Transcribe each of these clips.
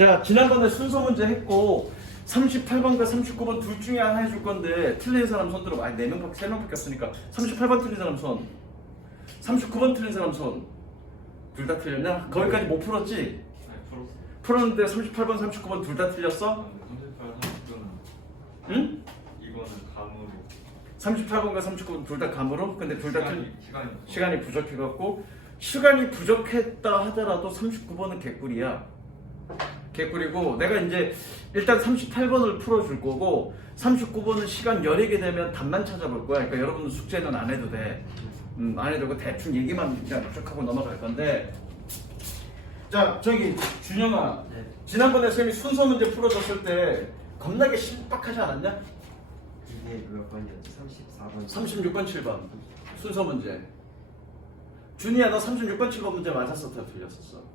자, 지난번에 순서 문제 했고 38번과 39번 둘 중에 하나 해줄 건데 틀린 사람 손 들어봐. 아니 4명밖에 3명밖에 없으니까 38번 틀린 사람 손, 39번 틀린 사람 손. 둘 다 틀렸냐? 거기까지 못 풀었지? 아니 풀었어. 풀었는데 38번, 39번 둘 다 틀렸어? 38, 39는 응? 이거는 감으로 38번과 39번 둘 다 감으로? 근데 둘 다 시간이 부족해갖고 시간이 부족했다 하더라도 39번은 개꿀이야. 개꿀이고 내가 이제 일단 38번을 풀어줄 거고 39번은 시간 여리게 되면 답만 찾아볼 거야. 그러니까 여러분은 숙제는 안 해도 돼. 안 해도 되고 대충 얘기만 그냥 쭉 하고 넘어갈 건데. 자, 저기 준영아, 네. 지난번에 쌤이 순서 문제 풀어줬을 때 겁나게 신박하지 않았냐? 이게 몇 번이었지? 34번. 36번 7번 순서 문제. 준이야, 너 36번 7번 문제 맞았어? 다 틀렸었어?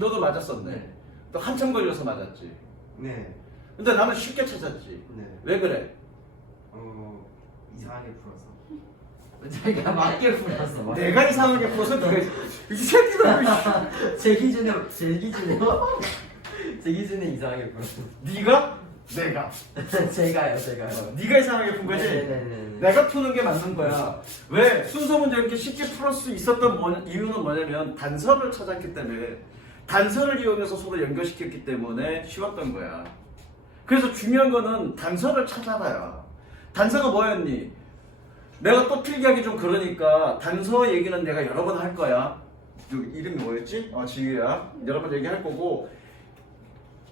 너도 맞았었네. 네. 너 한참 걸려서 맞았지. 네. 근데 나는 쉽게 찾았지. 네. 왜 그래? 이상하게 풀어서. 자기가 맞게 풀었어. 맞게. 내가 이상하게 풀어서 네가 이 새끼들. 제 기준에 제 기준에 이상하게 풀었어. 네가? 내가. 제가요. 네가 이상하게 푼 거지? 네네네. 내가 푸는 게 맞는 거야. 왜? 순서 문제 이렇게 쉽게 풀을 수 있었던 이유는 뭐냐면 단서를 찾았기 때문에, 단서를 이용해서 서로 연결시켰기 때문에 쉬웠던 거야. 그래서 중요한 거는 단서를 찾아봐야. 단서가 뭐였니? 내가 또 필기하기 좀 그러니까 단서 얘기는 내가 여러 번 할 거야. 이름이 뭐였지? 지유야. 여러 번 얘기할 거고,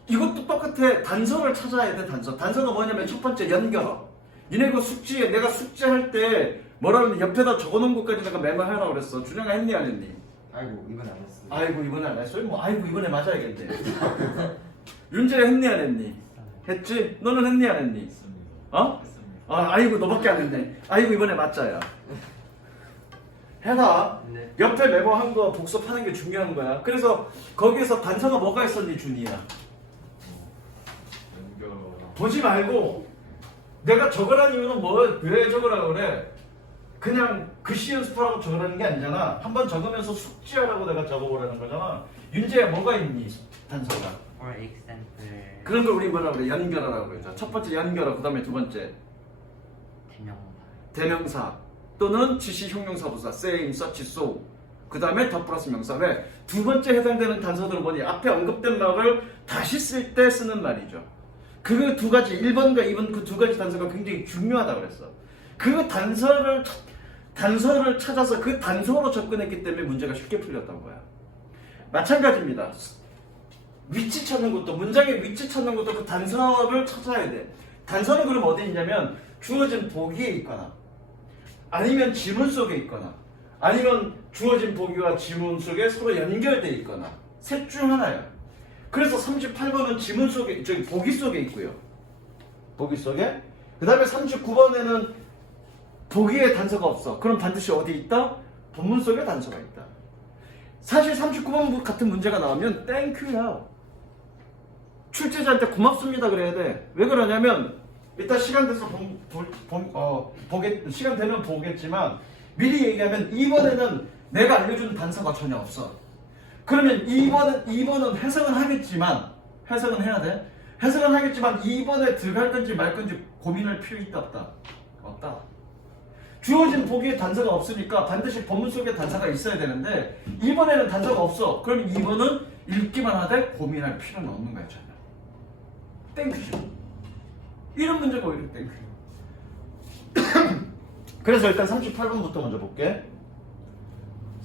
이것도 똑같아. 단서를 찾아야 돼. 단서가 뭐냐면 첫 번째 연결어. 니네 그 숙제, 내가 숙제할 때 뭐라고 옆에다 적어놓은 것까지 내가 메모하라고 그랬어. 준영아 했니 안 했니? 아이고 이건 안 했어. 아이고 이번에 안 했어요? 뭐 아이고 이번에 맞아야겠네. 윤재야 했니 안 했니? 했지? 너는 했니 안 했니? 했습니다. 어? 했습니다. 아이고 너밖에 안 했네. 아이고 이번에 맞자야. 해라. 네. 옆에 메모한 거 복습하는 게 중요한 거야. 그래서 거기에서 단서가 뭐가 있었니 준이야? 연결어랑 보지 말고 내가 적으라는 이유는 왜 적으라고 그래? 그냥 글씨 연습하라고 적으라는 게 아니잖아. 한번 적으면서 숙지하라고 내가 적어보라는 거잖아. 윤재야 뭐가 있니? 단서가. For example, 그런 걸 우리 뭐라고 그래? 연결하라고 그러죠. 첫 번째 연결어, 그 다음에 두 번째 대명사, 대명사 또는 지시 형용사 부사 same, such, so. 그 다음에 더 플러스 명사. 왜? 두 번째 해당되는 단서들은 뭐니? 앞에 언급된 말을 다시 쓸 때 쓰는 말이죠. 그 두 가지 1번과 2번 그 두 가지 단서가 굉장히 중요하다고 그랬어. 그 단서를 찾아서 그 단서로 접근했기 때문에 문제가 쉽게 풀렸던 거야. 마찬가지입니다. 위치 찾는 것도, 문장의 위치 찾는 것도 그 단서를 찾아야 돼. 단서는 그럼 어디 있냐면 주어진 보기에 있거나 아니면 지문 속에 있거나 아니면 주어진 보기와 지문 속에 서로 연결되어 있거나 셋 중 하나야. 그래서 38번은 지문 속에, 보기 속에 있고요. 보기 속에. 그 다음에 39번에는 보기에 단서가 없어. 그럼 반드시 어디 있다? 본문 속에 단서가 있다. 사실 39번 같은 문제가 나오면 땡큐야. 출제자한테 고맙습니다 그래야 돼. 왜 그러냐면 이따 시간 돼서 시간 되면 보겠지만 미리 얘기하면 2번에는 내가 알려준 단서가 전혀 없어. 그러면 2번은 해석은 하겠지만, 해석은 해야 돼. 해석은 하겠지만 2번에 들어갈 건지 말 건지 고민할 필요 있다 없다? 없다. 주어진 보기에 단서가 없으니까 반드시 본문 속에 단서가 있어야 되는데 2번에는 단서가 없어. 그럼 2번은 읽기만 하되 고민할 필요는 없는 거야 전혀. 땡큐죠. 이런 문제가 오히려 땡큐. 그래서 일단 38번부터 먼저 볼게.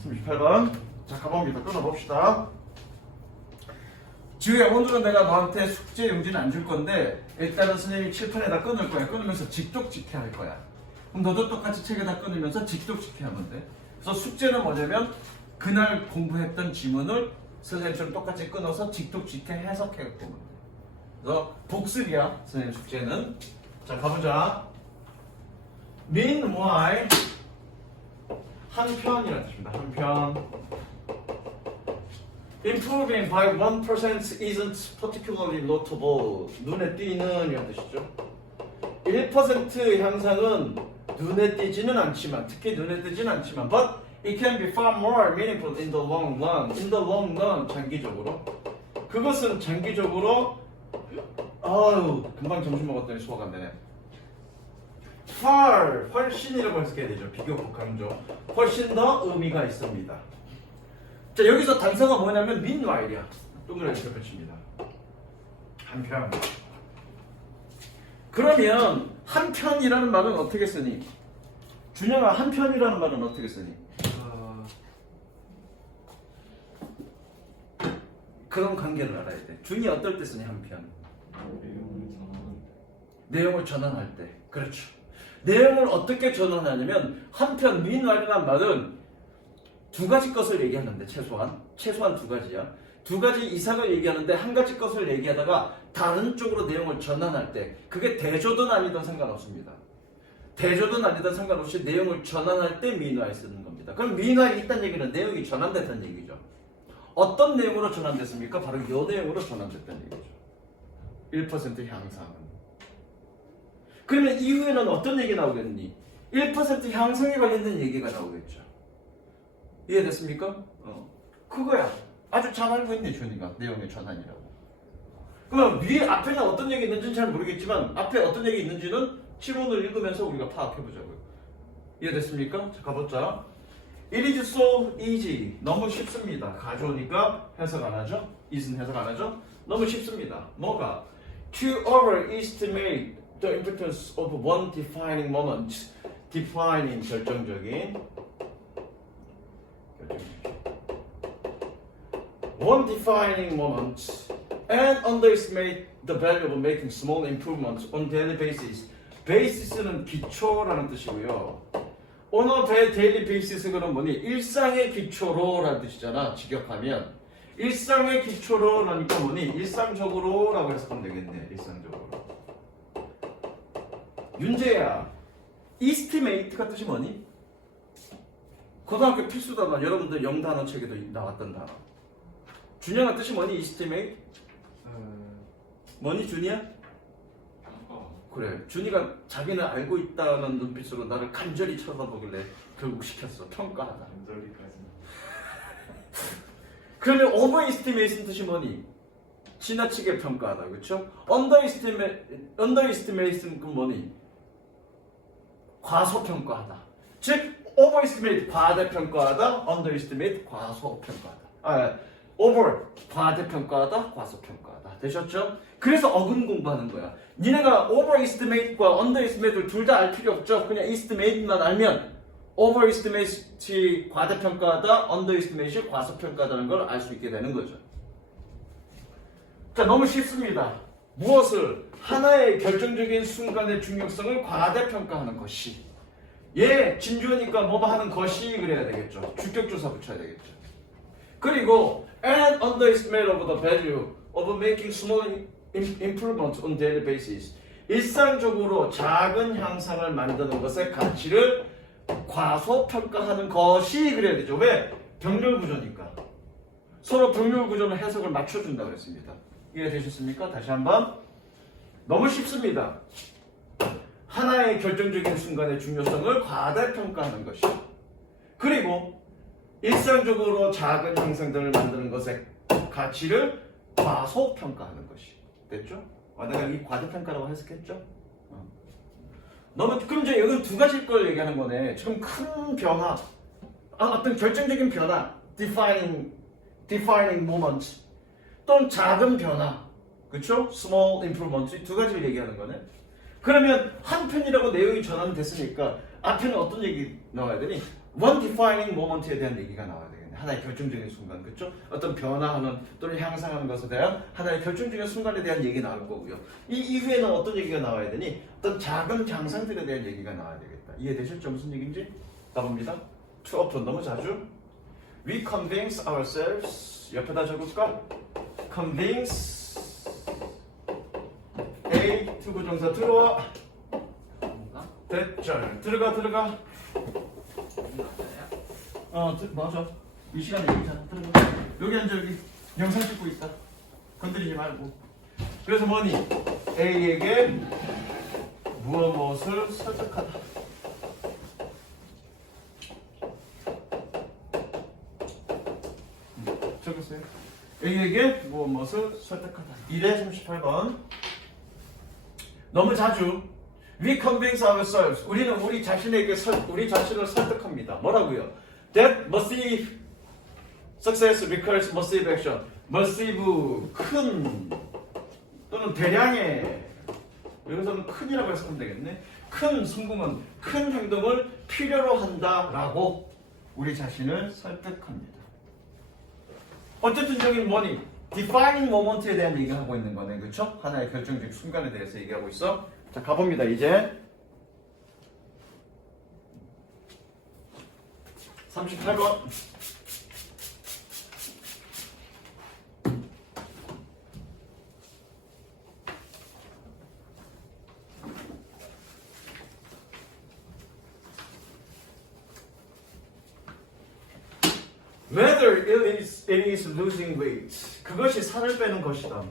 38번. 자, 가봅니다. 끊어봅시다. 지우야, 오늘은 내가 너한테 숙제 용지는 안 줄 건데 일단은 선생님이 칠판에다 끊을 거야. 끊으면서 직독직해 할 거야. 그럼 너도 똑같이 책에다 끊으면서 직독직해 하면 돼. 그래서 숙제는 뭐냐면 그날 공부했던 지문을 선생님처럼 똑같이 끊어서 직독직해 해석해 보면 돼. 그래서 복습이야, 선생님 숙제는. 자, 가보자. meanwhile 한편이라는 뜻입니다. 한편. Improving by 1% isn't particularly notable. 눈에 띄는 이런 뜻이죠. 1% 향상은 눈에 띄지는 않지만, 특히 눈에 띄지는 않지만, but it can be far more meaningful in the long run. In the long run, 장기적으로. 그것은 장기적으로 아유 금방 점심 먹었더니 소화가 안 되네. far 훨씬이라고 해석해야 되죠. 비교 복강조 훨씬 더 의미가 있습니다. 자 여기서 단서가 뭐냐면 meanwhile이야. 동그랗게 펼칩니다. 한편. 그러면 한편이라는 말은 어떻게 쓰니? 준영아 한편이라는 말은 어떻게 쓰니? 그런 관계를 알아야 돼. 준이 어떨 때 쓰니 한편? 내용을 전환할 때. 그렇죠. 내용을 어떻게 전환하냐면 한편 meanwhile이라는 말은 두 가지 것을 얘기하는데 최소한 두 가지야. 두 가지 이상을 얘기하는데 한 가지 것을 얘기하다가 다른 쪽으로 내용을 전환할 때 그게 대조든 아니든 상관없습니다. 대조든 아니든 상관없이 내용을 전환할 때 meanwhile 쓰는 겁니다. 그럼 meanwhile 있다는 얘기는 내용이 전환됐다는 얘기죠. 어떤 내용으로 전환됐습니까? 바로 이 내용으로 전환됐다는 얘기죠. 1% 향상은. 그러면 이후에는 어떤 얘기 나오겠니? 1% 향상에 관련된 얘기가 나오겠죠. 이해됐습니까? 그거야. 아주 잘 알고 있네, 준이가. 내용의 전환이라고. 그럼 위에 앞에는 어떤 얘기 있는지는 잘 모르겠지만 앞에 어떤 얘기 있는지는 지문을 읽으면서 우리가 파악해보자고요. 이해됐습니까? 자, 가보자. It is so easy. 너무 쉽습니다. 가져오니까 해석 안 하죠? is는 해석 안 하죠? 너무 쉽습니다. 뭐가? To overestimate the importance of one defining moment. defining 결정적인 one defining moment and underestimate the value of making small improvements on daily basis. basis는 기초라는 뜻이고요. on a daily basis 그는 뭐니? 일상의 기초로 라는 뜻이잖아. 직역하면 일상의 기초로 라니까 뭐니? 일상적으로 라고 해석하면 되겠네. 일상적으로. 윤재야, estimate가 뜻이 뭐니? 고등학교 필수 단어, 여러분들 영단어 책에도 나왔던 단어. 준영아 뜻이 뭐니? estimate? 뭐니 준이야? 그래, 준이가 자기는 알고 있다는 눈빛으로 나를 간절히 쳐다보길래 결국 시켰어. 평가하다. 간절히까지. 그러면 overestimation 뜻이 뭐니? 지나치게 평가하다, 그렇죠? underestimation 그 뭐니? 과소평가하다. 즉 overestimate 과대평가하다, underestimate 과소평가하다. over 과대평가하다, 과소평가하다. 되셨죠? 그래서 어근 공부하는 거야. 니네가 overestimate과 underestimate를 둘 다 알 필요 없죠. 그냥 estimate만 알면 overestimate이 과대평가하다, underestimate이 과소평가하다는 걸 알 수 있게 되는 거죠. 자, 너무 쉽습니다. 무엇을? 하나의 결정적인 순간의 중요성을 과대평가하는 것이. 예, 진주니까 뭐뭐 하는 것이 그래야 되겠죠. 주격조사 붙여야 되겠죠. 그리고 and underestimate of the value of making small improvements on daily basis. 일상적으로 작은 향상을 만드는 것의 가치를 과소평가하는 것이 그래야 되죠. 왜? 병렬 구조니까. 서로 병렬 구조는 해석을 맞춰준다고 했습니다. 이해되셨습니까? 다시 한번. 너무 쉽습니다. 하나의 결정적인 순간의 중요성을 과대평가하는 것이. 그리고 일상적으로 작은 향상들을 만드는 것의 가치를 과소평가하는 것이. 됐죠? 내가 이 과대평가라고 해석했죠? 너무 그럼 이제 여기 두 가지 걸 얘기하는 거네. 지금 큰 변화, 어떤 결정적인 변화, defining moment, 또는 작은 변화, 그렇죠? small improvement 두 가지를 얘기하는 거네. 그러면 한 편이라고 내용이 전환됐으니까 앞에는 어떤 얘기 나와야 되니? one defining moment에 대한 얘기가 나와야 되겠네. 하나의 결정적인 순간, 그렇죠? 어떤 변화하는 또는 향상하는 것에 대한 하나의 결정적인 순간에 대한 얘기 나올 거고요. 이 이후에는 어떤 얘기가 나와야 되니? 어떤 작은 향상들에 대한 얘기가 나와야 되겠다. 이해되셨죠? 무슨 얘기인지? 가봅니다. to open 너무 자주. We convince ourselves. 옆에다 적을까? convince A 투부정사 들어와. 뭔가? 됐죠? 들어가. 맞아. 이 시간에 여기잖아. 들어가. 여기 앉아 여기. 영상 찍고 있다. 건드리지 말고. 그래서 뭐니? A에게 무엇을 설득하다. 적었어요. A에게 무엇을 설득하다. 1에 38번. 너무 자주 we convince ourselves. 우리는 우리 자신에게 우리 자신을 설득합니다. 뭐라고요? That massive success requires massive action. massive 큰 또는 대량의 여기서는 큰이라고 해석하면 되겠네. 큰 성공은 큰 행동을 필요로 한다라고 우리 자신을 설득합니다. 어쨌든 저긴 뭐니? defining moment에 대한 얘기를 하고 있는 거네. 그쵸? 하나의 결정적 순간에 대해서 얘기하고 있어. 자, 가봅니다, 이제. 38번. Whether it is losing weight. 그것이 살을 빼는 것이다.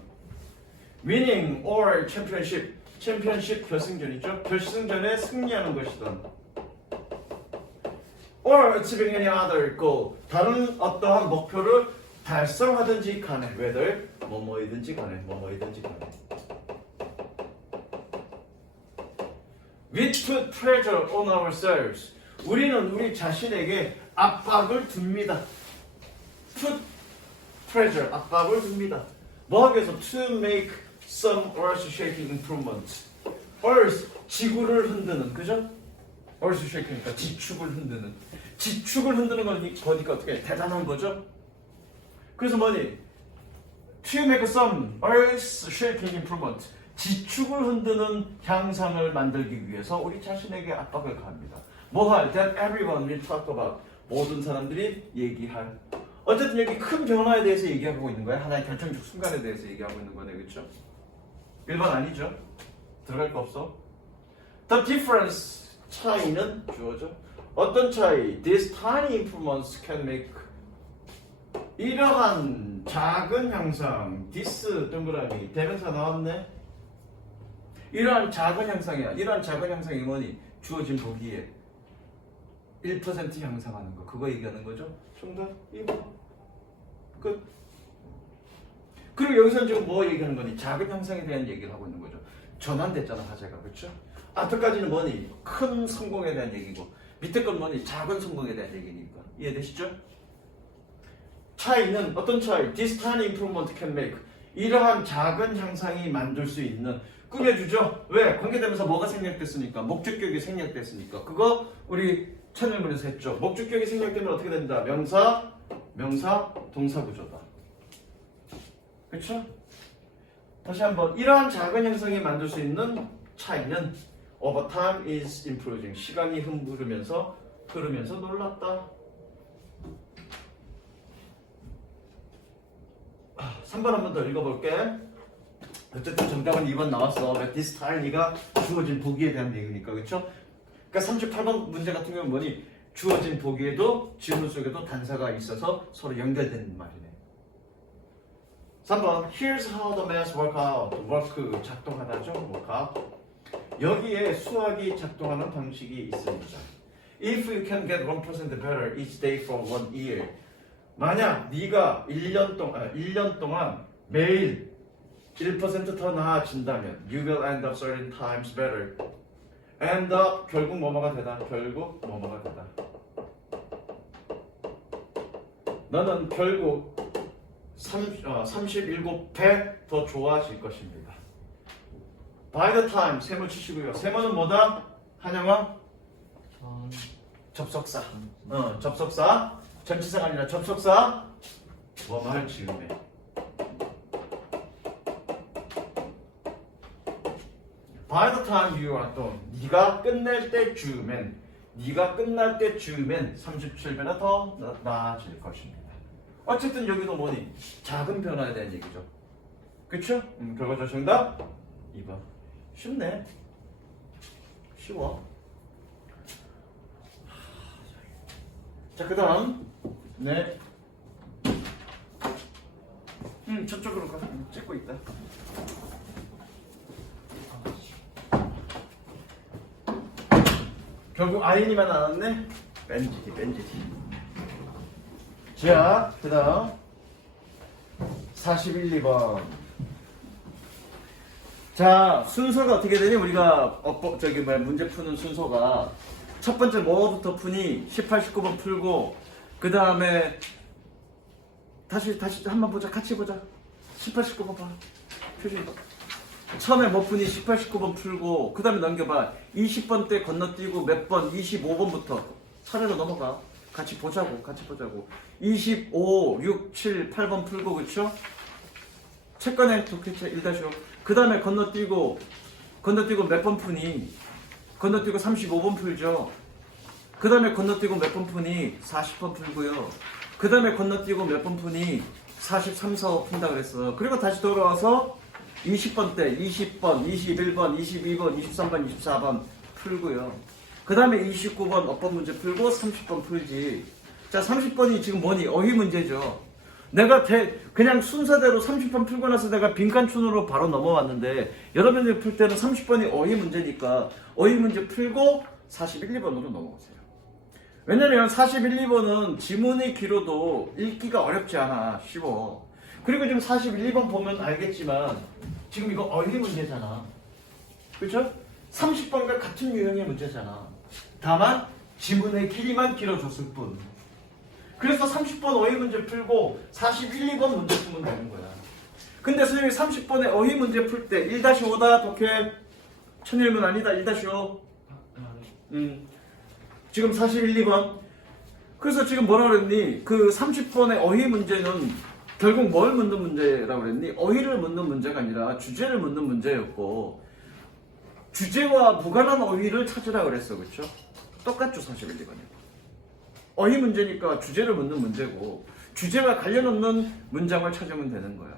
Winning or championship. 챔피언십 결승전이죠. 결승전에 승리하는 것이다. Or achieving any other goal. 다른 어떠한 목표를 달성하든지 간에. Whether 뭐뭐이든지 간에. 뭐뭐이든지 간에. We put pressure on ourselves. 우리는 우리 자신에게 압박을 둡니다. Put pressure, 압박을 줍니다. 뭐 하기 위해서? To make some earth-shaking improvements. Earth, 지구를 흔드는, 그죠? earth-shaking이니까 지축을 흔드는. 지축을 흔드는 거니까 어떻게 대단한 거죠? 그래서 뭐니? To make some earth-shaking improvement. 지축을 흔드는 향상을 만들기 위해서 우리 자신에게 압박을 가합니다. 뭐 할? That everyone will talk about. 모든 사람들이 얘기할. 어쨌든 여기 큰 변화에 대해서 얘기하고 있는 거야. 하나의 결정적 순간에 대해서 얘기하고 있는 거네. 그렇죠? 1번 아니죠? 들어갈 거 없어. The difference, 차이는 주어져. 어떤 차이? These tiny improvements can make. 이러한 작은 향상. This 동그라미. 대명사 나왔네. 이러한 작은 향상이야. 이러한 작은 향상이 뭐니? 주어진 보기에 1% 향상하는 거. 그거 얘기하는 거죠? 정답 2번. 끝. 그리고 여기서는 지금 뭐 얘기하는 거니? 작은 향상에 대한 얘기를 하고 있는 거죠. 전환됐잖아, 화제가. 그렇죠? 앞에까지는 뭐니? 큰 성공에 대한 얘기고 밑에 건 뭐니? 작은 성공에 대한 얘기니까. 이해되시죠? 차이는 어떤 차이? This tiny improvement can make. 이러한 작은 향상이 만들 수 있는. 꾸며주죠? 왜? 관계되면서 뭐가 생략됐으니까. 목적격이 생략됐으니까. 그거 우리 천일문에서 했죠. 목적격이 생략되면 어떻게 된다? 명사, 동사 구조다. 그렇죠? 다시 한번 이러한 작은 형성이 만들 수 있는 차이는 over time is improving. 시간이 흐르면서 놀랐다. 3번 한 번 더 읽어볼게. 어쨌든 정답은 2번 나왔어. this time이가 주어진 보기에 대한 얘기니까. 그렇죠? 그러니까 38번 문제 같은 경우는 뭐니? 주어진 보기에도 지문 속에도 단사가 있어서 서로 연결되는 말이네. 3번 Here's how the math work out. work 작동하다죠. work out. 여기에 수학이 작동하는 방식이 있습니다. If you can get 1% better each day for 1 year. 만약 네가 1년 동안 매일 1% 더 나아진다면 you will end up certain times better. end up 결국 뭐뭐가 되다. 너는 결국 37배 더 좋아질 것입니다. by the time 세모 치시고요. 세모는 뭐다? 한영아? 접속사. 접속사. 전치사가 아니라 접속사. 뭐뭐 할 즈음에. by the time you are done. 네가 끝날 때쯤엔 37배나 더 나아질 것입니다. 어쨌든 여기도 뭐니? 작은 변화에 대한 얘기죠. 그쵸? 결과적 정답 2번. 쉽네. 쉬워. 자, 그 다음. 네. 저쪽으로 가. 찍고 있다. 결국 아이니만 안 왔네? 뺀지지. 자, 그 다음 41, 2번. 자, 순서가 어떻게 되니? 우리가 문제 푸는 순서가 첫 번째 뭐부터 푸니? 18, 19번 풀고 그 다음에 다시 한번 보자. 같이 보자. 18, 19번 봐. 표준 봐. 처음에 뭐 푸니? 18, 19번 풀고 그 다음에 넘겨봐. 20번 때 건너뛰고 몇 번? 25번부터 차례로 넘어가. 같이 보자고. 25, 6, 7, 8번 풀고 그쵸? 채권에 독해체 1-5. 그 다음에 건너뛰고 몇 번 푸니? 건너뛰고 35번 풀죠. 그 다음에 건너뛰고 몇 번 푸니? 40번 풀고요. 그 다음에 건너뛰고 몇 번 푸니? 43, 4 푼다 그랬어. 그리고 다시 돌아와서 20번 때 20번, 21번, 22번, 23번, 24번 풀고요. 그 다음에 29번 어법 문제 풀고 30번 풀지. 자, 30번이 지금 뭐니? 어휘 문제죠. 내가 그냥 순서대로 30번 풀고 나서 내가 빈칸춘으로 바로 넘어왔는데 여러분들이 풀 때는 30번이 어휘 문제니까 어휘 문제 풀고 41, 2번으로 넘어오세요. 왜냐면 41, 2번은 지문의 기로도 읽기가 어렵지 않아. 쉬워. 그리고 지금 41, 2번 보면 알겠지만 지금 이거 어휘 문제잖아. 그렇죠? 30번과 같은 유형의 문제잖아. 다만 지문의 길이만 길어졌을 뿐. 그래서 30번 어휘 문제 풀고 41, 2번 문제 풀면 되는 거야. 근데 선생님이 30번의 어휘 문제 풀 때 1-5다 독해. 천일문 아니다. 1-5. 지금 41, 2번. 그래서 지금 뭐라 그랬니? 그 30번의 어휘 문제는 결국 뭘 묻는 문제라고 그랬니? 어휘를 묻는 문제가 아니라 주제를 묻는 문제였고 주제와 무관한 어휘를 찾으라 그랬어. 그렇죠? 똑같죠. 41, 2번이. 어휘 문제니까 주제를 묻는 문제고 주제와 관련 없는 문장을 찾으면 되는 거야.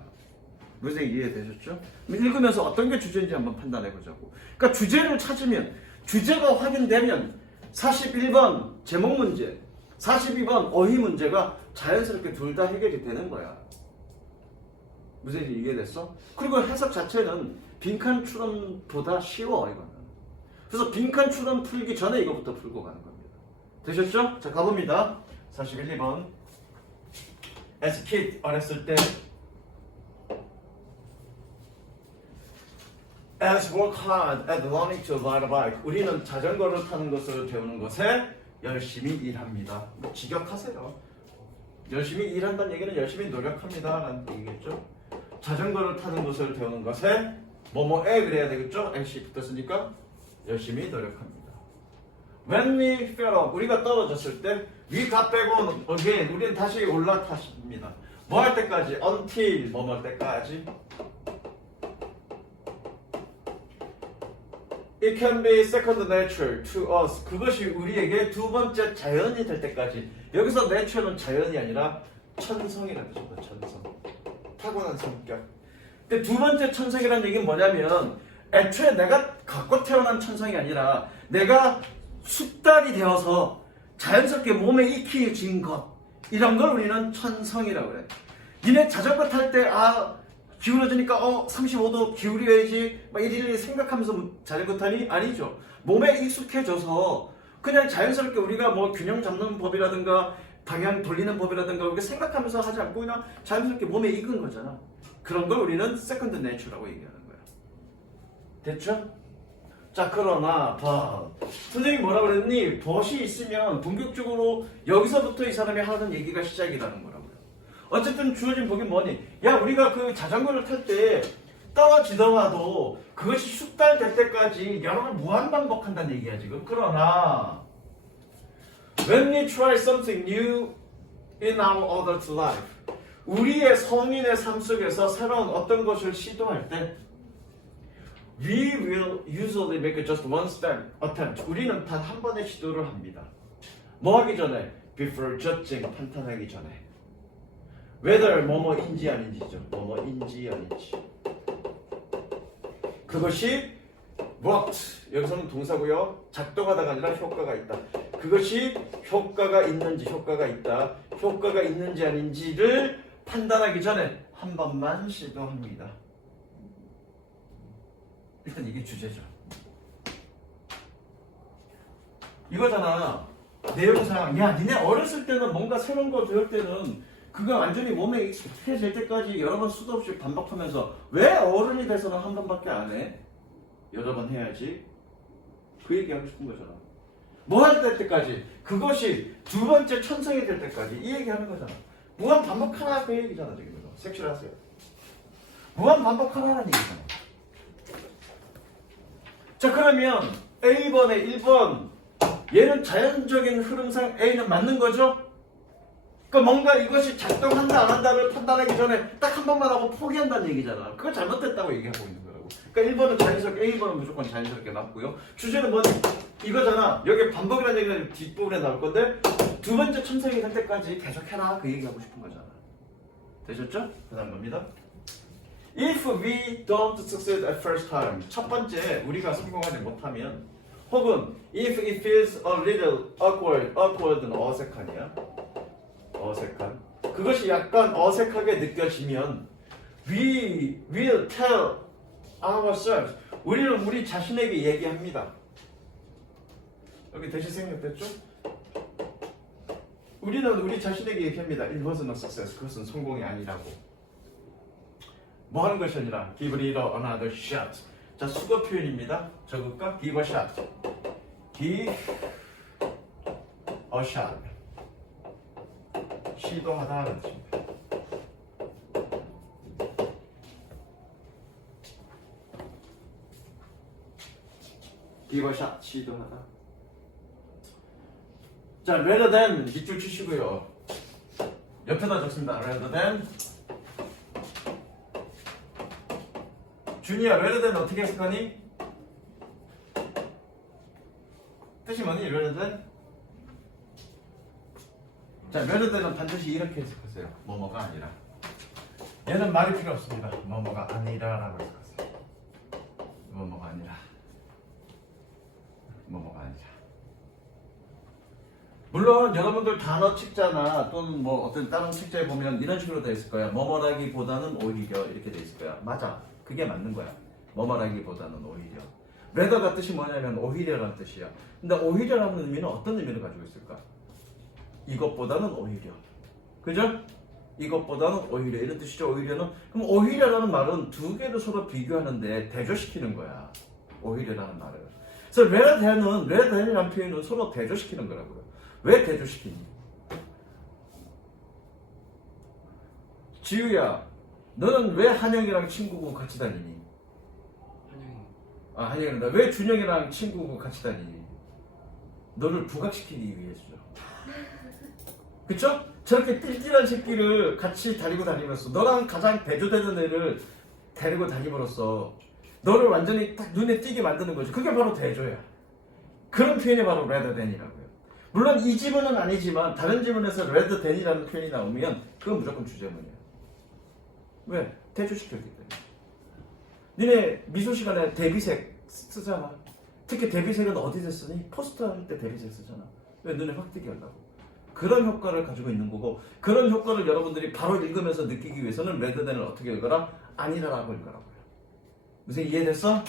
무슨 이해되셨죠? 읽으면서 어떤 게 주제인지 한번 판단해 보자고. 그러니까 주제를 찾으면 주제가 확인되면 41번 제목 문제, 42번 어휘 문제가 자연스럽게 둘 다 해결이 되는 거야. 무슨 얘기 이해됐어? 그리고 해석 자체는 빈칸 추론보다 쉬워 이거는. 그래서 빈칸 추론 풀기 전에 이거부터 풀고 가는 겁니다. 되셨죠? 자, 가봅니다. 41, 2번. As a kid, 어렸을 때 As work hard at learning to ride a bike. 우리는 자전거를 타는 것을 배우는 것에 열심히 일합니다. 직역하세요. 열심히 일한다는 얘기는 열심히 노력합니다 라는 얘기겠죠. 자전거를 타는 것을 배우는 것에 뭐뭐에 그래야 되겠죠. NC 붙었으니까 열심히 노력합니다. When we fell off, 우리가 떨어졌을 때 we got back on again, 우리는 다시 올라탔습니다. 뭐 할 때까지? Until 뭐 할 때까지? It can be second nature to us. 그것이 우리에게 두 번째 자연이 될 때까지. 여기서 nature는 자연이 아니라 천성이라는 뜻입니다. 천성. 타고난 성격. 근데 두 번째 천성이라는 얘기는 뭐냐면 애초에 내가 갖고 태어난 천성이 아니라 내가 숙달이 되어서 자연스럽게 몸에 익혀진 것. 이런 걸 우리는 천성이라고 그래. 니네 자전거 탈 때 기울어지니까 35도 기울여야지 막 이리 생각하면서 자전거 타니? 아니죠. 몸에 익숙해져서 그냥 자연스럽게 우리가 뭐 균형 잡는 법이라든가 방향 돌리는 법이라든가 이렇게 생각하면서 하지 않고 그냥 자연스럽게 몸에 익은 거잖아. 그런 걸 우리는 세컨드 내추라고 얘기하는 거야. 됐죠? 자, 그러나 선생님이 뭐라 그랬니? 벗이 있으면 본격적으로 여기서부터 이 사람이 하는 얘기가 시작이라는 거라고요. 어쨌든 주어진 복이 뭐니? 야, 우리가 그 자전거를 탈 때 떨어지더라도 그것이 숙달될 때까지 여러 번 무한반복한다는 얘기야 지금. 그러나 when we try something new in our adult life, 우리의 성인의 삶 속에서 새로운 어떤 것을 시도할 때 we will usually make just one step attempt. 우리는 단 한 번의 시도를 합니다. 뭐 하기 전에? Before judging, 판단하기 전에. whether 뭐뭐인지 아닌지죠. 뭐뭐인지 아닌지. 그것이 worked. 여기서는 동사고요. 작동하다가 아니라 효과가 있다. 그것이 효과가 있는지 효과가 있다. 효과가 있는지 아닌지를 판단하기 전에 한 번만 시도합니다. 일단 이게 주제죠. 이거잖아. 내용상 야, 니네 어렸을 때는 뭔가 새로운 거 배울 때는 그거 완전히 몸에 익숙해질 때까지 여러 번 수도 없이 반복하면서 왜 어른이 돼서는 한 번밖에 안 해? 여러 번 해야지. 그 얘기하고 싶은 거잖아. 뭐 할 때까지 그것이 두 번째 천성이 될 때까지 이 얘기하는 거잖아. 무한 반복하라 그 얘기잖아 지금. 색칠하세요. 무한 반복하라는 얘기잖아. 자 그러면 A번에 1번 얘는 자연적인 흐름상 A는 맞는 거죠? 그러니까 뭔가 이것이 작동한다 안 한다를 판단하기 전에 딱 한 번만 하고 포기한다는 얘기잖아. 그거 잘못됐다고 얘기하고 있는 거라고. 그러니까 1번은 자연스럽게 A번은 무조건 자연스럽게 맞고요. 주제는 뭐니? 이거잖아. 여기 반복이라는 얘기는 뒷부분에 나올 건데 두 번째 천성이 될 때까지 계속해라 그 얘기하고 싶은 거잖아. 되셨죠? 그 다음 겁니다. If we don't succeed at first time 첫 번째 우리가 성공하지 못하면 혹은 if it feels a little awkward는 어색하냐? 어색한 그것이 약간 어색하게 느껴지면 we will tell ourselves 우리는 우리 자신에게 얘기합니다. 여기 대신 생략됐죠? 우리는 우리 자신에게 얘기합니다. It wasn't a success. 그것은 성공이 아니라고. 뭐 하는 것이 아니라 give it another shot. 자, 수거 표현입니다. 적을까? give a shot. give a shot. 시도하다는 뜻입니다. give a shot. 시도하다. 자, rather than 밑줄 치시고요. 옆에다 적습니다. rather than 준이야, rather than 어떻게 해석하니? 뜻이 뭐니? rather than? 자, rather than은 반드시 이렇게 해석하세요. 뭐뭐가 아니라. 얘는 말이 필요 없습니다. 뭐뭐가 아니라라고 해석하세요. 뭐뭐가 아니라. 뭐뭐가 아니라. 물론 여러분들 단어 책자나 또는 뭐 어떤 다른 책자에 보면 이런 식으로 되어 있을 거야. 뭐뭐라기보다는 오히려 이렇게 되어 있을 거야. 맞아. 그게 맞는 거야. 뭐뭐라기보다는 오히려. rather가 뜻이 뭐냐면 오히려라는 뜻이야. 근데 오히려라는 의미는 어떤 의미를 가지고 있을까? 이것보다는 오히려. 그죠? 이것보다는 오히려 이런 뜻이죠. 오히려는. 그럼 오히려라는 말은 두 개를 서로 비교하는데 대조시키는 거야. 오히려라는 말을. 그래서 rather than이라는 표현은 서로 대조시키는 거라고요. 왜 대조시키니? 지우야, 너는 왜 한영이랑 친구고 같이 다니니? 한영이란다. 왜 준영이랑 친구고 같이 다니니? 너를 부각시키기 위해서죠. 그쵸? 저렇게 띨띨한 새끼를 같이 데리고 다니면서 너랑 가장 대조되는 애를 데리고 다님으로써 너를 완전히 딱 눈에 띄게 만드는 거죠. 그게 바로 대조야. 그런 표현이 바로 rather than이라고요. 물론 이 지문은 아니지만 다른 지문에서 rather than이라는 표현이 나오면 그건 무조건 주제문이에요. 왜? 대조시켰기 때문에. 니네 미술 시간에 대비색 쓰잖아. 특히 대비색은 어디서 쓰니? 포스터 할 때 대비색 쓰잖아. 왜? 눈에 확 띄게 하려고. 그런 효과를 가지고 있는 거고 그런 효과를 여러분들이 바로 읽으면서 느끼기 위해서는 rather than을 어떻게 읽어라? 아니라라고 읽으라고요. 무슨 이해됐어?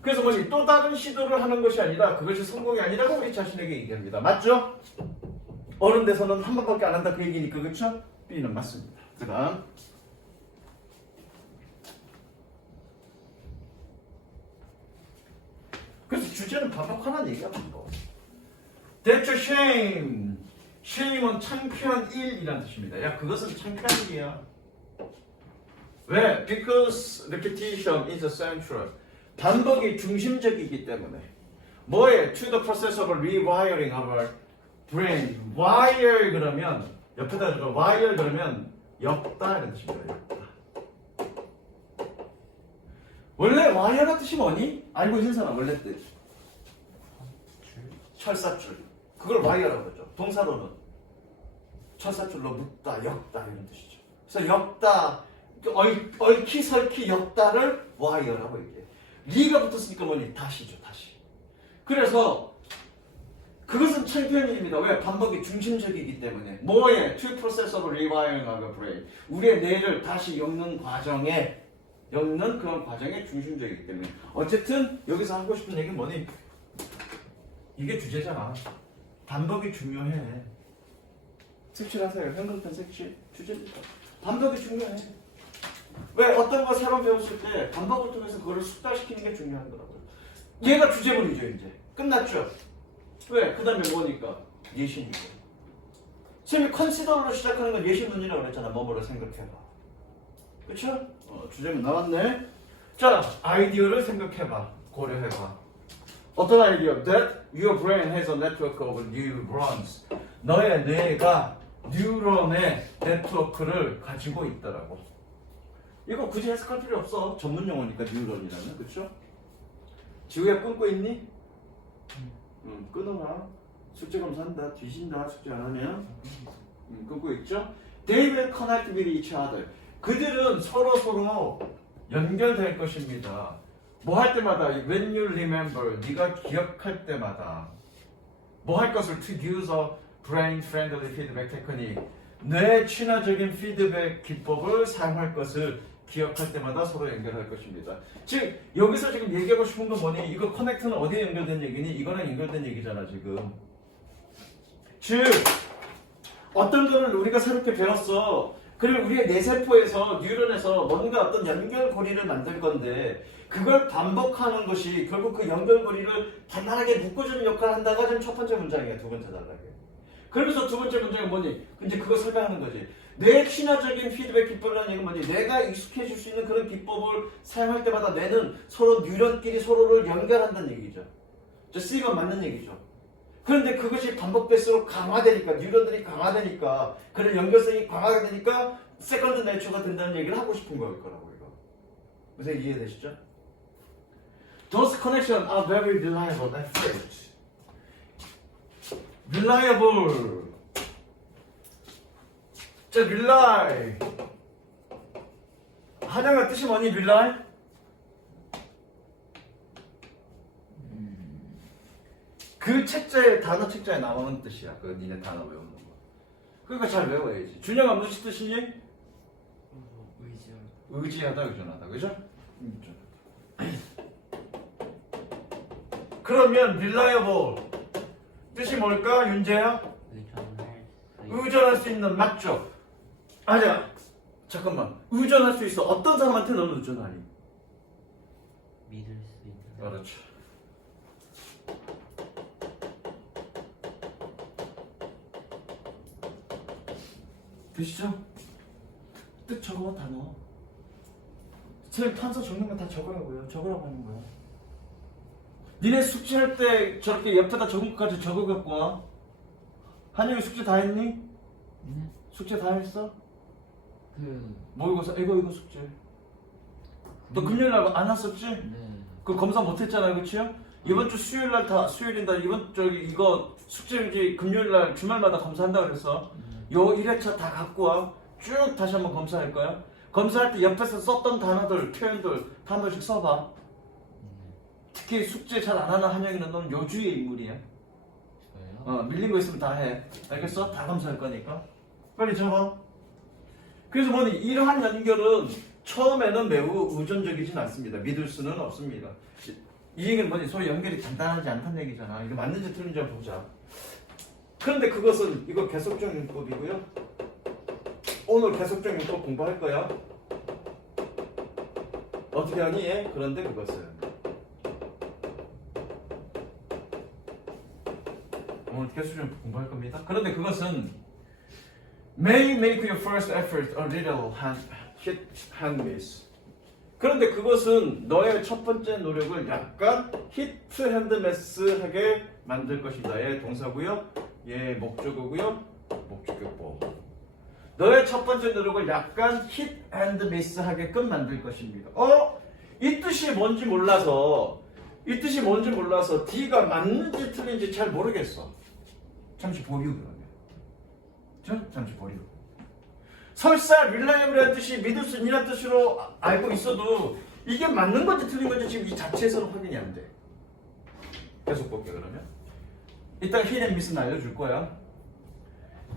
그래서 뭐지? 또 다른 시도를 하는 것이 아니라 그것이 성공이 아니라고 우리 자신에게 얘기합니다. 맞죠? 어른 돼서는 한 번밖에 안 한다 그 얘기니까 그렇죠? B는 맞습니다. 그 다음 그래서 주제는 반복하는 얘기야. That's a shame. shame은 창피한 일이라는 뜻입니다. 야, 그것은 창피한 일이야. 왜? Because repetition is central. 반복이 중심적이기 때문에. 뭐에? To the process of rewiring our brain. wire 그러면 옆에다 줘. wire 그러면 엮다 이런 뜻입니다. 엮다. 원래 wire가 뜻이 뭐니? 알고 있는 사람 원래 뜻. 철사줄. 그걸 wire라고 하죠. 동사로는 철사줄로 묶다, 엮다 이런 뜻이죠. 그래서 엮다, 얽히 설키 엮다를 wire라고 얘기해요. 리가 붙었으니까 뭐니? 다시죠, 다시. 그래서 그것은 창피한 일입니다. 왜? 반복이 중심적이기 때문에. 뭐에? To process of rewiring our brain. 우리의 뇌를 다시 엮는 과정에 엮는 그런 과정에 중심적이기 때문에. 어쨌든 여기서 하고 싶은 얘기는 뭐니? 이게 주제잖아. 반복이 중요해. 색칠하세요. 형광펜 색칠 주제입니다. 반복이 중요해. 왜 어떤 거 새로 배웠을 때 반복을 통해서 그거를 숙달시키는 게 중요한 거라고요. 얘가 주제문이죠 이제. 끝났죠? 왜? 그 다음에 뭐니까? 예시니까. 선생님이 컨시더로 시작하는 건 예시문이라고 그랬잖아. 뭐뭐를 생각해봐. 그쵸? 주제문 나왔네. 자, 아이디어를 생각해봐. 고려해봐. 어떤 아이디어? That your brain has a network of neurons. 너의 뇌가 뉴런의 네트워크를 가지고 있다라고. 이거 굳이 해석할 필요 없어. 전문 용어니까 뉴런이라는. 그쵸? 지우야 끊고 있니? 응, 끊어라. 숙제 검사한다. 뒤진다. 숙제 안 하면. 끊고 있죠? They will connect with each other. 그들은 서로 연결될 것입니다. 뭐 할 때마다 when you remember, 네가 기억할 때마다 뭐 할 것을 to use a brain-friendly feedback technique, 뇌 친화적인 피드백 기법을 사용할 것을 기억할 때마다 서로 연결할 것입니다. 즉 여기서 지금 얘기하고 싶은 건 뭐니? 이거 커넥트는 어디에 연결된 얘기니? 이거랑 연결된 얘기잖아 지금. 즉 어떤 거를 우리가 새롭게 배웠어. 그리고 우리의 뇌세포에서 뉴런에서 뭔가 어떤 연결고리를 만들 건데 그걸 반복하는 것이 결국 그 연결고리를 단단하게 묶어주는 역할을 한다가 지금 첫 번째 문장이야. 두 번째 단락에. 그러면서 두 번째 문장은 뭐니? 이제 그거 설명하는 거지. 뇌 친화적인 피드백 기법이라는 얘기는 뭐니? 뇌가 익숙해질 수 있는 그런 기법을 사용할 때마다 뇌는 서로 뉴런끼리 서로를 연결한다는 얘기죠. 저 C가 맞는 얘기죠. 그런데 그것이 반복될수록 강화되니까 뉴런들이 강화되니까 그런 연결성이 강화가 되니까 세컨드 내추가 된다는 얘기를 하고 싶은 거일 거라고 이거. 무슨 이해되시죠? Those connections are very reliable at first. Reliable. 자, rely. 한영아 뜻이 뭐니? rely? 그 책자에 단어 책자에 나오는 뜻이야. 그 니네 단어 외우는 거. 그러니까 잘 외워야지. 준영아 무슨 뜻이니? 의지하다, 의존하다, 그죠? 그러면 reliable 뜻이 뭘까, 윤재야? 의존할 수 있는, 맞죠? 아니야. 잠깐만. 의존할 수 있어. 어떤 사람한테 너는 의존하니? 믿을 수 있는. 그렇죠. 되시죠? 뜻 적어, 단어. 선생님 탄서 적는 거 다 적으라고요. 적으라고 하는 거야. 니네 숙제할 때 저렇게 옆에다 적은 것까지 적어 갖고 와. 한영이 숙제 다 했니? 네. 숙제 다 했어? 그 모의고사 이거 숙제. 너 금요일 날 안 왔었지? 네. 그 검사 못 했잖아요, 그치요? 이번 주 수요일 날 다 수요일인다. 이번 이거 숙제일지 금요일 날 주말마다 검사한다 그랬어. 요 1회차 다 갖고 와. 쭉 다시 한번 검사할 거야. 검사할 때 옆에서 썼던 단어들, 표현들 한 번씩 써봐. 특히 숙제 잘 안 하는 한영이는 너는 요주의 인물이야. 저요? 밀린 거 있으면 다 해. 알겠어? 다 검사할 거니까. 빨리 적어. 그래서 뭐니? 이러한 연결은 처음에는 매우 의존적이진 않습니다. 믿을 수는 없습니다. 이 얘기는 뭐니? 소위 연결이 단단하지 않다는 얘기잖아. 이거 맞는지 틀린지 한번 보자. 그런데 그것은 이거 계속적 용법이고요. 오늘 계속적 용법 공부할 거야. 어떻게 하니? 예? 그런데 그것은 오늘 계속적 용법 공부할 겁니다. 그런데 그것은 may make your first effort a little hit and miss. 그런데 그것은 너의 첫 번째 노력을 약간 hit and miss하게 만들 것이다. 의 동사고요. 예, 목적어고요. 목적격. 너의 첫 번째 노력을 약간 hit and miss 하게끔 만들 것입니다. 이 뜻이 뭔지 몰라서 D가 맞는지 틀린지 잘 모르겠어. 잠시 보류 그러면. 잠시 보류. 설사 reliable이라는 뜻이 믿을 수 있는 뜻으로 알고 있어도 이게 맞는 건지 틀린 건지 지금 이 자체에서는 확인이 안 돼. 계속 볼게 그러면. 이따 hit and miss는 알려줄 거야.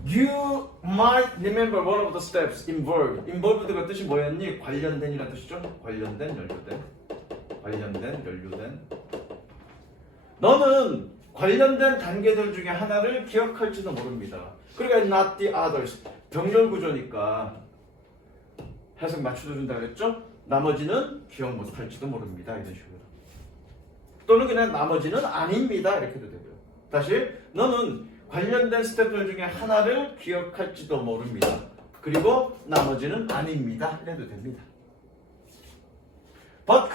You might remember one of the steps involved. involved가 뜻이 뭐였니? 관련된이라는 뜻이죠? 관련된, 연루된. 너는 관련된 단계들 중에 하나를 기억할지도 모릅니다. 그러니까 not the others. 병렬 구조니까 해석 맞춰 준다 그랬죠? 나머지는 기억 못할지도 모릅니다. 이런 식으로. 또는 그냥 나머지는 아닙니다. 이렇게 해도 되고요. 다시 너는 관련된 스텝들 중에 하나를 기억할지도 모릅니다. 그리고 나머지는 아닙니다. 이래도 됩니다. But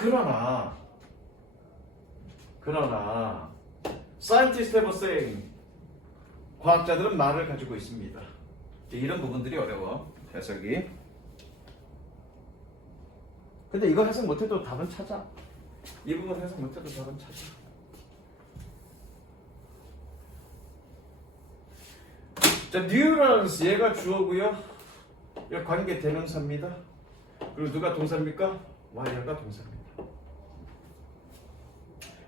그러나 scientists have a saying. 과학자들은 말을 가지고 있습니다. 이런 부분들이 어려워. 해석이. 근데 이거 해석 못해도 답은 찾아. 이 부분 해석 못해도 답은 찾아. 자, neurons 얘가 주어고요. 얘 관계 대명사입니다. 그리고 누가 동사입니까? wire가 동사입니다.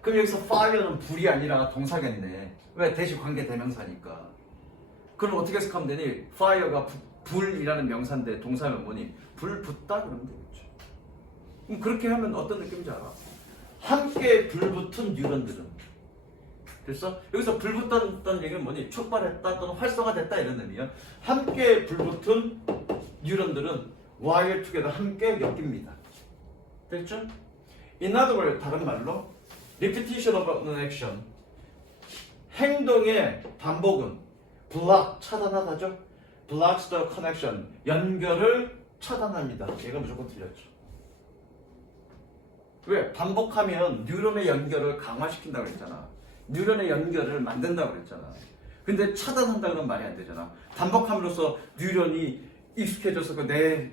그럼 여기서 fire는 불이 아니라 동사겠네. 왜? 대시 관계 대명사니까. 그럼 어떻게 해석하면 되니? fire가 불이라는 명사인데 동사면 뭐니? 불 붙다 그러면 되겠죠. 그럼 그렇게 하면 어떤 느낌인지 알아? 함께 불붙은 뉴런들은 됐어? 여기서 불붙었다는 얘기는 뭐니? 촉발했다 또는 활성화됐다 이런 의미야. 함께 불붙은 뉴런들은 wire together 함께 엮입니다. 됐죠? In other words, 다른 말로 repetition of an action 행동의 반복은 block, 차단하다죠? blocks the connection 연결을 차단합니다. 얘가 무조건 틀렸죠. 왜? 반복하면 뉴런의 연결을 강화시킨다고 했잖아. 뉴런의 연결을 만든다고 그랬잖아. 근데 차단한다고는 말이 안 되잖아. 반복함으로써 뉴런이 익숙해져서 내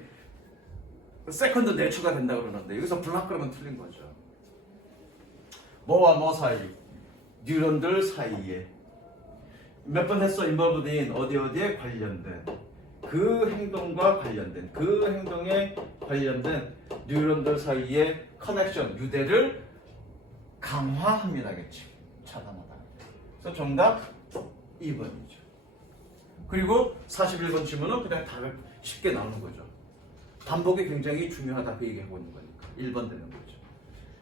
세컨드 내추가 된다고 그러는데 여기서 블락 그러면 틀린 거죠. 뭐와 뭐 사이? 뉴런들 사이에 몇 번 했어? involved in 어디에 관련된 그 행동과 관련된 그 행동에 관련된 뉴런들 사이의 커넥션 유대를 강화합니다겠지. 차단하다. 그래서 정답 2번이죠. 그리고 41번 질문은 그냥 답을 쉽게 나오는 거죠. 반복이 굉장히 중요하다 그 얘기하고 있는 거니까 1번 되는 거죠.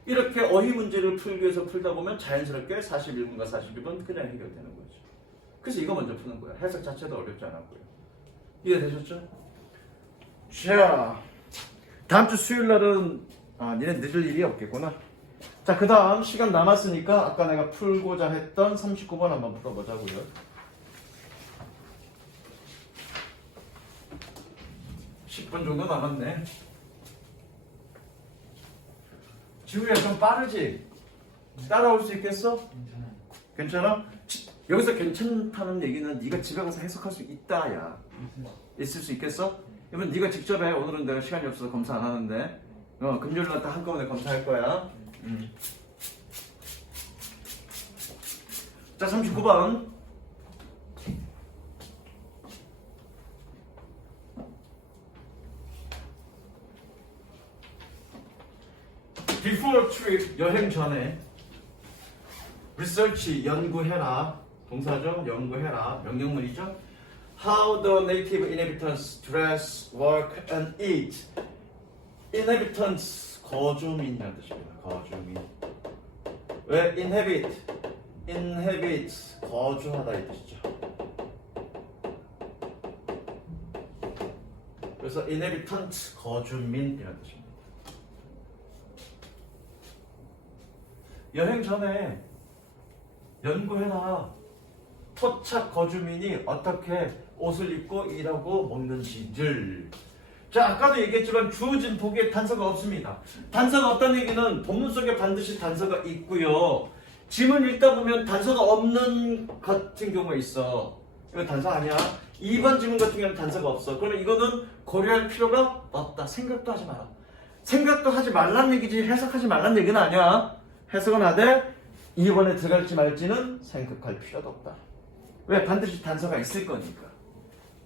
이렇게 어휘 문제를 풀기 위해서 풀다 보면 자연스럽게 41번과 42번 그냥 해결되는 거죠. 그래서 이거 먼저 푸는 거야. 해석 자체도 어렵지 않았고요. 이해되셨죠? 자, 다음 주 수요일 날은 니네 늦을 일이 없겠구나. 자, 그 다음 시간 남았으니까 아까 내가 풀고자 했던 39번 한번 풀어보자고요. 분 정도 남았네. 지우야 좀 빠르지? 따라올 수 있겠어? 괜찮아? 여기서 괜찮다는 얘기는 네가 집에 가서 해석할 수 있다야. 있을 수 있겠어? 그러면 네가 직접 해. 오늘은 내가 시간이 없어서 검사 안 하는데 금요일날 다 한꺼번에 검사할 거야. 자, 39번 Before trip, 여행 전에 research, 연구해라. 동사죠? 연구해라. 명령문이죠? How the native inhabitants dress, work, and eat. inhabitants, 거주민이라는 뜻입니다. 거주민. 왜 inhabit? inhabit, 거주하다 이 뜻이죠. 그래서 inhabitant, 거주민이라는 뜻입니다. 여행 전에 연구해라. 토착 거주민이 어떻게 옷을 입고 일하고 먹는지를. 자, 아까도 얘기했지만 주어진 보기에 단서가 없습니다. 단서가 없다는 얘기는 본문 속에 반드시 단서가 있고요. 지문 읽다 보면 단서가 없는 같은 경우가 있어. 이거 단서 아니야. 2번 지문 같은 경우는 단서가 없어. 그러면 이거는 고려할 필요가 없다. 생각도 하지 마라. 생각도 하지 말란 얘기지 해석하지 말란 얘기는 아니야. 해석은 하되 2번에 들어갈지 말지는 생각할 필요도 없다. 왜? 반드시 단서가 있을 거니까.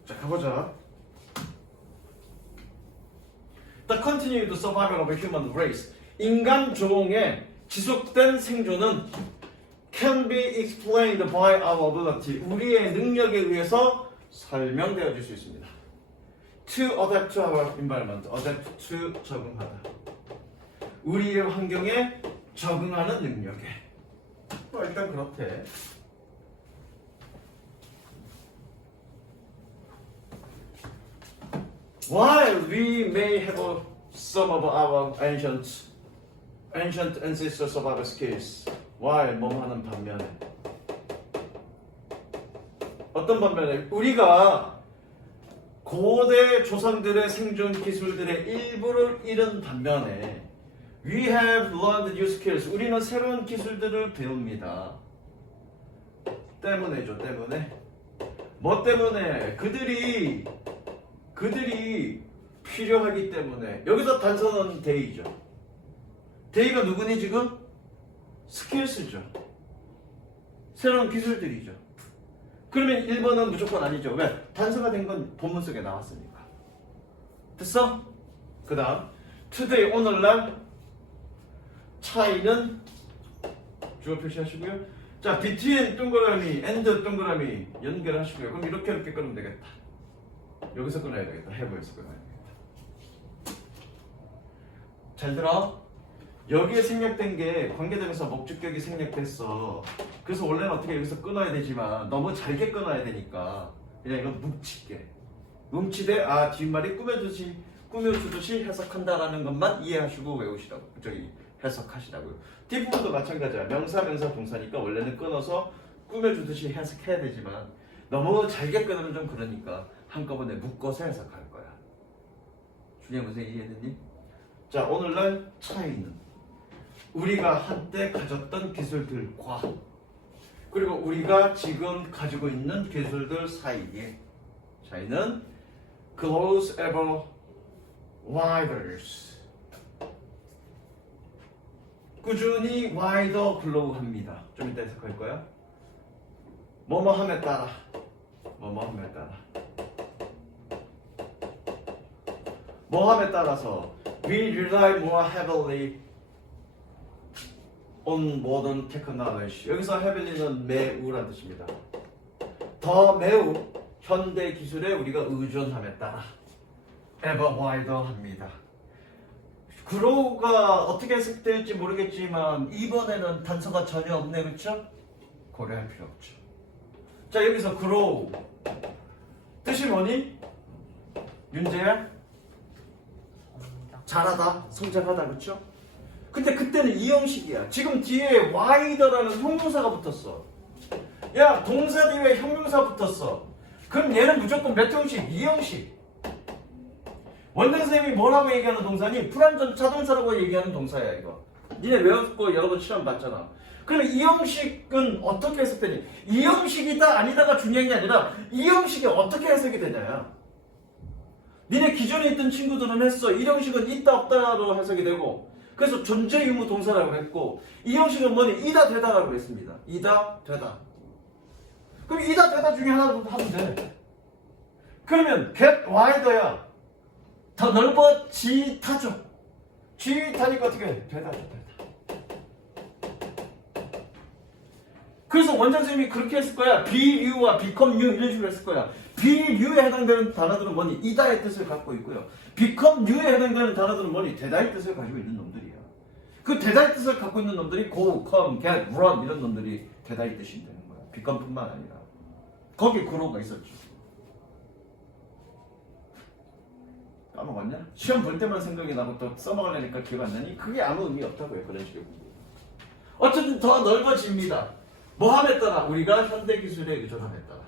자, 가보자. The continued survival of a human race. 인간 종의 지속된 생존은 can be explained by our ability. 우리의 능력에 의해서 설명되어질 수 있습니다. To adapt to our environment. adapt to 적응하다. 우리의 환경에 적응하는 능력에. 일단 그렇대. While we may have some of our ancient ancestors of our skills, while 뭐 하는 반면에 어떤 반면에 우리가 고대 조상들의 생존 기술들의 일부를 잃은 반면에 we have learned new skills. 우리는 새로운 기술들을 배웁니다. 때문에죠, 때문에. 뭐 때문에? 그들이 필요하기 때문에. 여기서 단서는 데이죠. 데이가 누구니 지금? 스킬스죠. 새로운 기술들이죠. 그러면 1번은 무조건 아니죠. 왜? 단서가 된 건 본문 속에 나왔으니까. 됐어? 그 다음 today, 오늘날 차이는 주어 표시하시고요. 자, between 동그라미, and 동그라미 연결하시고요. 그럼 이렇게 끊으면 되겠다. 여기서 끊어야 되겠다. 해부에서 끊어야 되겠다. 잘 들어? 여기에 생략된 게 관계대명사 목적격이 생략됐어. 그래서 원래는 어떻게 여기서 끊어야 되지만 너무 잘게 끊어야 되니까 그냥 이건 뭉치되 뒷말이 꾸며주듯이 해석한다라는 것만 이해하시고 외우시라고. 해석하시라고요. 뒷부분도 마찬가지야. 명사 동사니까 원래는 끊어서 꾸며주듯이 해석해야 되지만 너무 잘게 끊으면 좀 그러니까 한꺼번에 묶어서 해석할 거야. 준이야, 무슨 이해됐니? 자, 오늘날 차이는 우리가 한때 가졌던 기술들과 그리고 우리가 지금 가지고 있는 기술들 사이의 차이는 grows ever wider. 꾸준히 wider glow합니다. 좀 이따 해석할 거야. 뭐뭐함에 따라 뭐함에 따라서 we rely more heavily on modern technology. 여기서 heavily는 매우란 뜻입니다. 더 매우 현대 기술에 우리가 의존함에 따라 ever wider 합니다. grow가 어떻게 해석될지 모르겠지만 이번에는 단서가 전혀 없네, 그렇죠? 고려할 필요 없죠. 자, 여기서 grow 뜻이 뭐니? 윤재야? 자라다, 성장하다, 그렇죠? 근데 그때는 이 형식이야. 지금 뒤에 wider라는 형용사가 붙었어. 야, 동사 뒤에 형용사 붙었어. 그럼 얘는 무조건 몇 형식? 이 형식. 원장 선생님이 뭐라고 얘기하는 동사니? 불완전 자동사라고 얘기하는 동사야, 이거. 니네 외웠고 여러 번 시험 봤잖아. 그러면 이 형식은 어떻게 해석되니? 이 형식이다 아니다가 중요한 게 아니라 이 형식이 어떻게 해석이 되냐야. 니네 기존에 있던 친구들은 했어. 이 형식은 있다 없다로 해석이 되고, 그래서 존재 의무 동사라고 했고, 이 형식은 뭐니? 이다 되다라고 했습니다. 이다 되다. 그럼 이다 되다 중에 하나도 하면 돼. 그러면 get wider야. 더 넓어지다죠. 지다니까 어떻게 해? 되다죠, 되다. 그래서 원장 선생님이 그렇게 했을 거야. be you와 become you 이런 식으로 했을 거야. be you에 해당되는 단어들은 뭐니? 이다의 뜻을 갖고 있고요. become you에 해당되는 단어들은 뭐니? 되다의 뜻을 가지고 있는 놈들이야. 그 되다의 뜻을 갖고 있는 놈들이 go, come, get, run 이런 놈들이 되다의 뜻이 되는 거야. become뿐만 아니라. 거기에 grow가 있었죠. 까먹었냐? 시험 볼 때만 생각이 나고 또 써먹으려니까 기억 안 나니? 그게 아무 의미 없다고요. 그런 식으로. 어쨌든 더 넓어집니다. 뭐함에 따라? 우리가 현대기술에 의존함에 따라.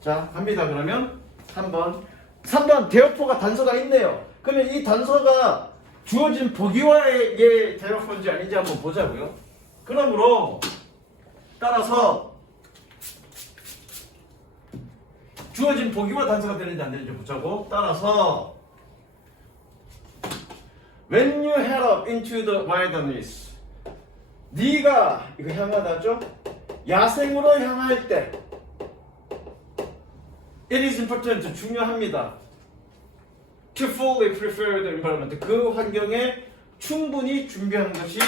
자, 갑니다. 그러면 3번 대어포가 단서가 있네요. 그러면 이 단서가 주어진 보기와의 대어포인지 아닌지 한번 보자고요. 그러므로 따라서 주어진 보기와 단서가 되는지 안 되는지 보자고. 따라서 When you head up into the wilderness, 네가 이거 향하다죠? 야생으로 향할 때 It is important, 중요합니다. To fully prepare the environment, 그 환경에 충분히 준비하는 것이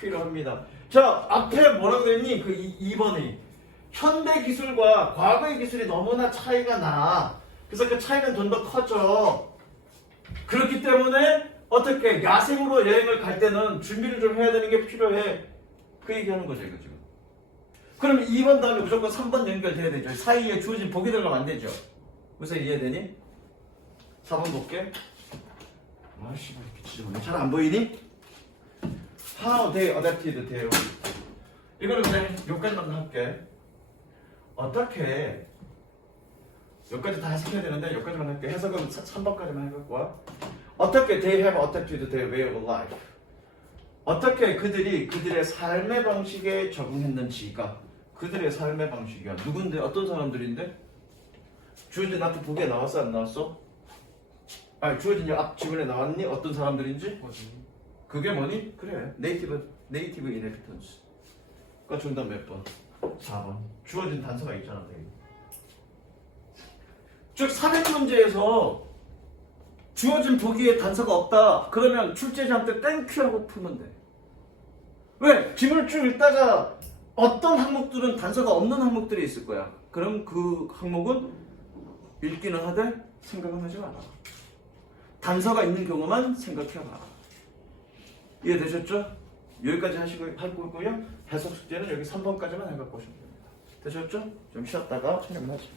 필요합니다. 자, 앞에 뭐라고 했니? 그 2번이 현대 기술과 과거의 기술이 너무나 차이가 나. 그래서 그 차이는 좀 더 커져. 그렇기 때문에 어떻게 야생으로 여행을 갈 때는 준비를 좀 해야 되는 게 필요해. 그 얘기하는 거죠, 이거 지금. 그럼 2번 다음에 무조건 3번 연결돼야 되죠. 사이에 주어진 보기 들어가면 안 되죠. 무슨 이해되니? 4번 볼게. 아씨 이렇게 지저분해. 잘 안 보이니? How they adapted their 이거는 그냥 여기까지만 할게. 어떻게 여기까지 다 해석해야 되는데 여기까지만 할게. 해석은 3번까지만 해볼 거야. 어떻게 they have adapted their way of life. 어떻게 그들이 그들의 삶의 방식에 적응했는지가 그들의 삶의 방식이야. 누군데? 어떤 사람들인데? 주어진 앞에 보기에 나왔어 안 나왔어? 아니 주어진 앞 지문에 나왔니? 어떤 사람들인지? 그게 뭐니? 그래 네이티브 이네피턴스. 그러니까 정답 몇 번? 4번. 주어진 단서가 있잖아. 즉 300문제에서 주어진 보기에 단서가 없다. 그러면 출제자한테 땡큐하고 풀면 돼. 왜? 지문을 쭉 읽다가 어떤 항목들은 단서가 없는 항목들이 있을 거야. 그럼 그 항목은 읽기는 하되 생각은 하지 마라. 단서가 있는 경우만 생각해봐라. 이해되셨죠? 여기까지 할 거고요. 해석 숙제는 여기 3번까지만 해갖고 오시면 됩니다. 되셨죠? 좀 쉬었다가 촬영을 하시죠.